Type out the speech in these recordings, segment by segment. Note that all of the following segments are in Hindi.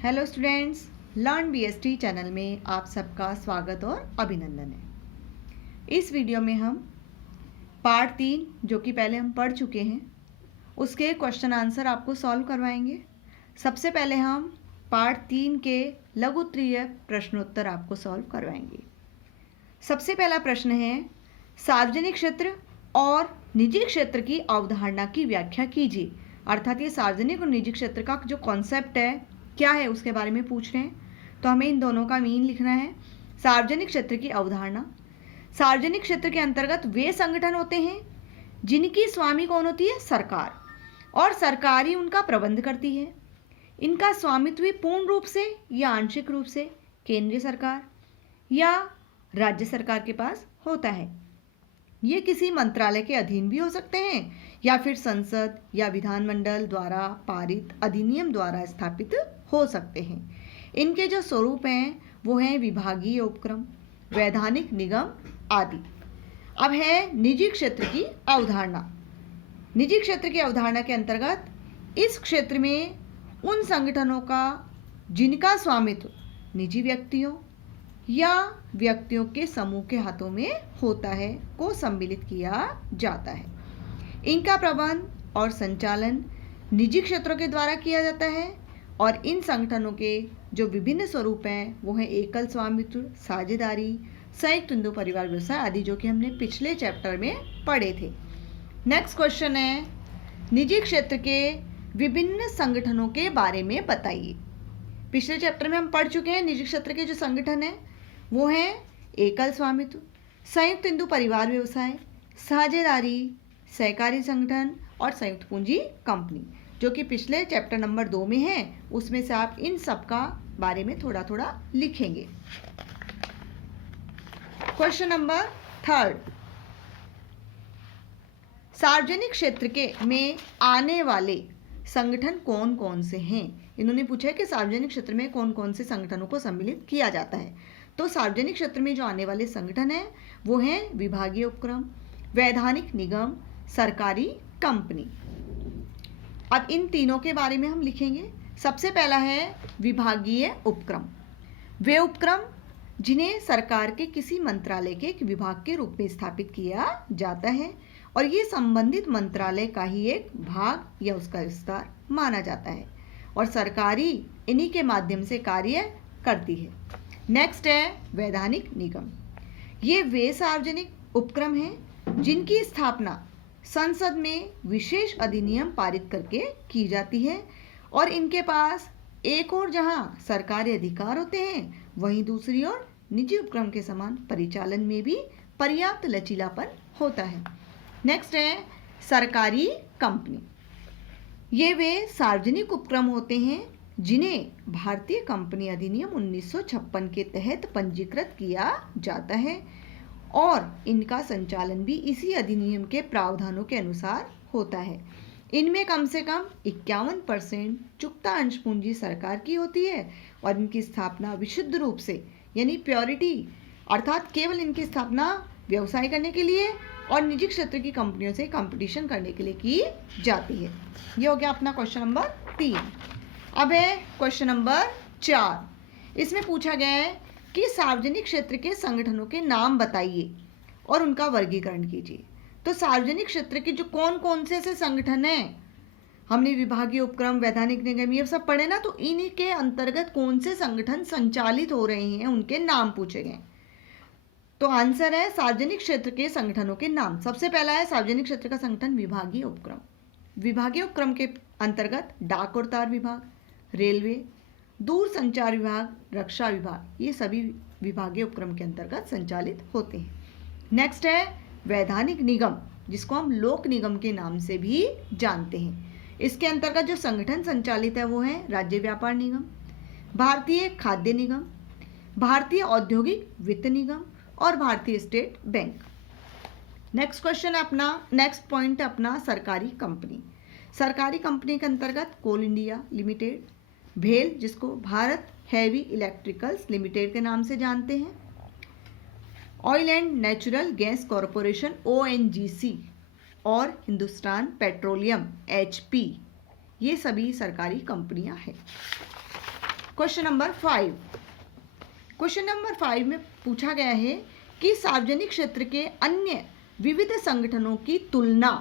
Hello students, learn BST channel में आप सबका स्वागत और अभिनंदन है। इस वीडियो में हम पार्ट 3 जो कि पहले हम पढ़ चुके हैं उसके क्वेश्चन आंसर आपको सॉल्व करवाएंगे। सबसे पहले हम पार्ट 3 के लघु उत्तरीय प्रश्नोत्तर आपको सॉल्व करवाएंगे। सबसे पहला प्रश्न है, सार्वजनिक क्षेत्र और निजी क्षेत्र की अवधारणा की व्याख्या कीजिए। अर्थात ये सार्वजनिक और निजी क्षेत्र का जो कॉन्सेप्ट है क्या है उसके बारे में पूछ रहे हैं, तो हमें इन दोनों का मीन लिखना है। सार्वजनिक क्षेत्र की अवधारणा, सार्वजनिक क्षेत्र के अंतर्गत वे संगठन होते हैं जिनकी स्वामी कौन होती है? सरकार, और सरकार ही उनका प्रबंध करती है। इनका स्वामित्व पूर्ण रूप से या आंशिक रूप से केंद्रीय सरकार या राज्य सरकार के पास होता है। ये किसी मंत्रालय के अधीन भी हो सकते हैं या फिर संसद या विधानमंडल द्वारा पारित अधिनियम द्वारा स्थापित हो सकते हैं। इनके जो स्वरूप हैं वो हैं विभागीय उपक्रम, वैधानिक निगम आदि। अब है निजी क्षेत्र की अवधारणा। निजी क्षेत्र की अवधारणा के अंतर्गत इस क्षेत्र में उन संगठनों का जिनका स्वामित्व निजी व्यक्तियों या व्यक्तियों के समूह के हाथों में होता है को सम्मिलित किया जाता है। इनका प्रबंध और संचालन निजी क्षेत्रों के द्वारा किया जाता है और इन संगठनों के जो विभिन्न स्वरूप हैं वो हैं एकल स्वामित्व, साझेदारी, संयुक्त हिंदू परिवार व्यवसाय आदि, जो कि हमने पिछले चैप्टर में पढ़े थे। नेक्स्ट क्वेश्चन है, निजी क्षेत्र के विभिन्न संगठनों के बारे में बताइए। पिछले चैप्टर में हम पढ़ चुके हैं निजी क्षेत्र के जो संगठन हैं वो हैं एकल स्वामित्व, संयुक्त हिंदू परिवार व्यवसाय, साझेदारी, सहकारी संगठन और संयुक्त पूंजी कंपनी, जो कि पिछले चैप्टर नंबर 2 में है। उसमें से आप इन सब का बारे में थोड़ा थोड़ा लिखेंगे। क्वेश्चन नंबर 3, सार्वजनिक क्षेत्र के में आने वाले संगठन कौन कौन से हैं? इन्होंने पूछा है कि सार्वजनिक क्षेत्र में कौन कौन से संगठनों को सम्मिलित किया जाता है। तो सार्वजनिक क्षेत्र में जो आने वाले संगठन हैं वो हैं विभागीय उपक्रम, वैधानिक निगम, सरकारी कंपनी। अब इन तीनों के बारे में हम लिखेंगे। सबसे पहला है विभागीय उपक्रम। वे उपक्रम जिन्हें सरकार के किसी मंत्रालय के एक विभाग के रूप में स्थापित किया जाता है और ये संबंधित मंत्रालय का ही एक भाग या उसका विस्तार माना जाता है और सरकारी इन्हीं के माध्यम से कार्य करती है। नेक्स्ट है वैधानिक निगम। ये वे सार्वजनिक उपक्रम हैं जिनकी स्थापना संसद में विशेष अधिनियम पारित करके की जाती है और इनके पास एक ओर जहां सरकारी अधिकार होते हैं वहीं दूसरी ओर निजी उपक्रम के समान परिचालन में भी पर्याप्त लचीलापन होता है। नेक्स्ट है सरकारी कंपनी। ये वे सार्वजनिक उपक्रम होते हैं जिन्हें भारतीय कंपनी अधिनियम 1956 के तहत पंजीकृत किया जाता है और इनका संचालन भी इसी अधिनियम के प्रावधानों के अनुसार होता है। इनमें कम से कम 51% चुकता अंश पूंजी सरकार की होती है और इनकी स्थापना विशुद्ध रूप से यानी प्योरिटी अर्थात केवल इनकी स्थापना व्यवसाय करने के लिए और निजी क्षेत्र की कंपनियों से कंपटीशन करने के लिए की जाती है। ये हो गया अपना क्वेश्चन नंबर 3। अब है क्वेश्चन नंबर 4। इसमें पूछा गया है कि सार्वजनिक क्षेत्र के संगठनों के नाम बताइए और उनका वर्गीकरण कीजिए। तो सार्वजनिक क्षेत्र के जो कौन कौन से ऐसे संगठन हैं, हमने विभागीय उपक्रम, वैधानिक निगम ये सब पढ़े ना, तो इन्हीं के अंतर्गत कौन से संगठन संचालित हो रहे हैं उनके नाम पूछे गए। तो आंसर है सार्वजनिक क्षेत्र के संगठनों के नाम। सबसे पहला है सार्वजनिक क्षेत्र का संगठन विभागीय उपक्रम। विभागीय उपक्रम के अंतर्गत डाक और तार विभाग, रेलवे, दूर संचार विभाग, रक्षा विभाग, ये सभी विभागीय उपक्रम के अंतर्गत संचालित होते हैं। नेक्स्ट है वैधानिक निगम, जिसको हम लोक निगम के नाम से भी जानते हैं। इसके अंतर्गत जो संगठन संचालित है वो है राज्य व्यापार निगम, भारतीय खाद्य निगम, भारतीय औद्योगिक वित्त निगम और भारतीय स्टेट बैंक। नेक्स्ट क्वेश्चन है अपना, नेक्स्ट पॉइंट है अपना सरकारी कंपनी। सरकारी कंपनी के अंतर्गत कोल इंडिया लिमिटेड, भेल जिसको भारत हैवी इलेक्ट्रिकल्स लिमिटेड के नाम से जानते हैं, oil and natural gas corporation ONGC और हिंदुस्तान पेट्रोलियम HP, ये सभी सरकारी कंपनियां हैं। Question number 5। क्वेश्चन नंबर 5 में पूछा गया है कि सार्वजनिक क्षेत्र के अन्य विविध संगठनों की तुलना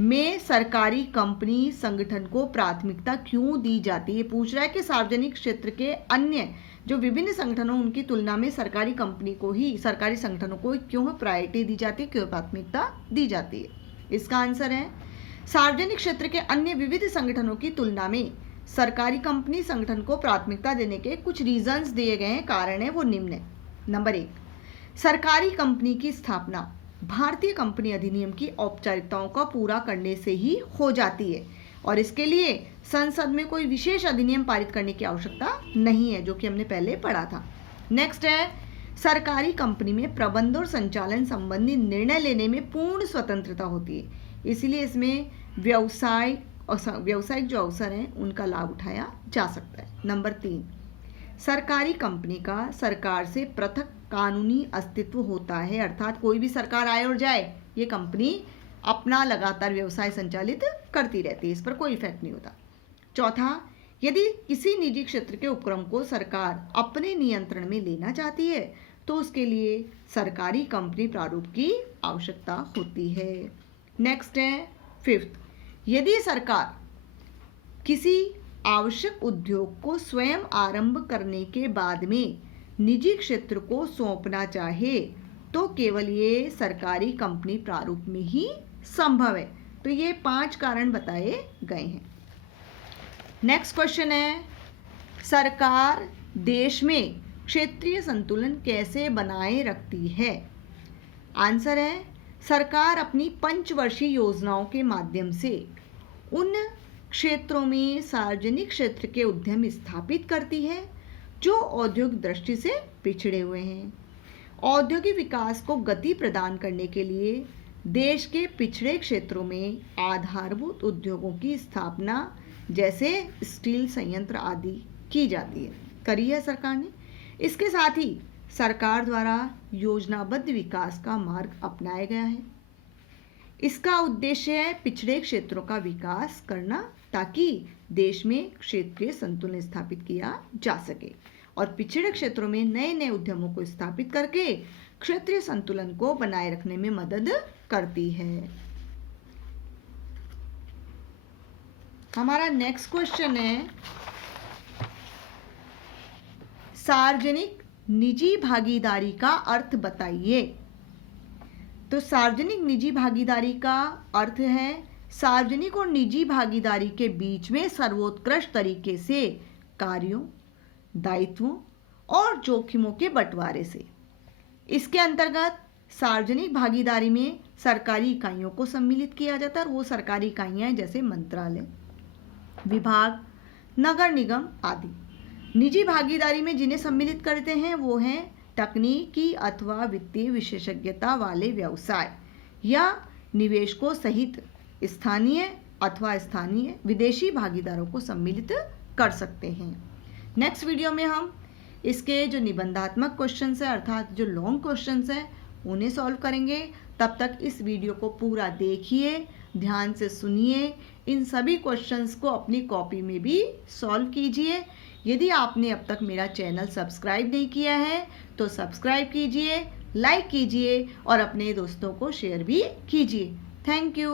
में सरकारी कंपनी संगठन को प्राथमिकता क्यों दी जाती है। पूछ रहा है कि सार्वजनिक क्षेत्र के अन्य जो विभिन्न संगठनों उनकी तुलना में सरकारी कंपनी को ही, सरकारी संगठनों को क्यों प्रायोरिटी दी जाती है, क्यों प्राथमिकता दी जाती है। इसका आंसर है सार्वजनिक क्षेत्र के अन्य विविध संगठनों की तुलना में सरकारी कंपनी संगठन को प्राथमिकता देने के कुछ रीजंस दिए गए हैं, कारण है वो निम्न है। नंबर 1, सरकारी कंपनी की स्थापना भारतीय कंपनी अधिनियम की औपचारिकताओं का पूरा करने से ही हो जाती है और इसके लिए संसद में कोई विशेष अधिनियम पारित करने की आवश्यकता नहीं है, जो कि हमने पहले पढ़ा था। नेक्स्ट है, सरकारी कंपनी में प्रबंध और संचालन संबंधी निर्णय लेने में पूर्ण स्वतंत्रता होती है, इसलिए इसमें व्यावसायिक जो अवसर हैं उनका लाभ उठाया जा सकता है। नंबर 3, सरकारी कंपनी का सरकार से पृथक कानूनी अस्तित्व होता है, अर्थात कोई भी सरकार आए और जाए, ये कंपनी अपना लगातार व्यवसाय संचालित करती रहती है, इस पर कोई इफेक्ट नहीं होता। चौथा, यदि किसी निजी क्षेत्र के उपक्रम को सरकार अपने नियंत्रण में लेना चाहती है तो उसके लिए सरकारी कंपनी प्रारूप की आवश्यकता होती है। नेक्स्ट है 5th, यदि सरकार किसी आवश्यक उद्योग को स्वयं आरंभ करने के बाद में निजी क्षेत्र को सौंपना चाहे तो केवल ये सरकारी कंपनी प्रारूप में ही संभव है। तो ये 5 कारण बताए गए हैं। नेक्स्ट क्वेश्चन है, सरकार देश में क्षेत्रीय संतुलन कैसे बनाए रखती है। आंसर है, सरकार अपनी पंचवर्षीय योजनाओं के माध्यम से उन क्षेत्रों में सार्वजनिक क्षेत्र के उद्यम स्थापित करती है जो औद्योगिक दृष्टि से पिछड़े हुए हैं। औद्योगिक विकास को गति प्रदान करने के लिए देश के पिछड़े क्षेत्रों में आधारभूत उद्योगों की स्थापना जैसे स्टील संयंत्र आदि की जाती है, करी है सरकार ने। इसके साथ ही सरकार द्वारा योजनाबद्ध विकास का मार्ग अपनाया गया है। इसका उद्देश्य है पिछड़े क्षेत्रों का विकास करना ताकि देश में क्षेत्रीय संतुलन स्थापित किया जा सके और पिछड़े क्षेत्रों में नए नए उद्यमों को स्थापित करके क्षेत्रीय संतुलन को बनाए रखने में मदद करती है। हमारा नेक्स्ट क्वेश्चन है, सार्वजनिक निजी भागीदारी का अर्थ बताइए। तो सार्वजनिक निजी भागीदारी का अर्थ है सार्वजनिक और निजी भागीदारी के बीच में सर्वोत्कृष्ट तरीके से कार्यों, दायित्वों और जोखिमों के बंटवारे से। इसके अंतर्गत सार्वजनिक भागीदारी में सरकारी इकाइयों को सम्मिलित किया जाता है और वो सरकारी इकाइयां जैसे मंत्रालय, विभाग, नगर निगम आदि। निजी भागीदारी में जिन्हें सम्मिलित करते हैं वो हैं तकनीकी अथवा वित्तीय विशेषज्ञता वाले व्यवसाय या निवेशकों सहित स्थानीय अथवा स्थानीय विदेशी भागीदारों को सम्मिलित कर सकते हैं। नेक्स्ट वीडियो में हम इसके जो निबंधात्मक क्वेश्चंस हैं अर्थात जो लॉन्ग क्वेश्चंस हैं उन्हें सॉल्व करेंगे। तब तक इस वीडियो को पूरा देखिए, ध्यान से सुनिए, इन सभी क्वेश्चंस को अपनी कॉपी में भी सॉल्व कीजिए। यदि आपने अब तक मेरा चैनल सब्सक्राइब नहीं किया है तो सब्सक्राइब कीजिए, लाइक कीजिए और अपने दोस्तों को शेयर भी कीजिए। Thank you.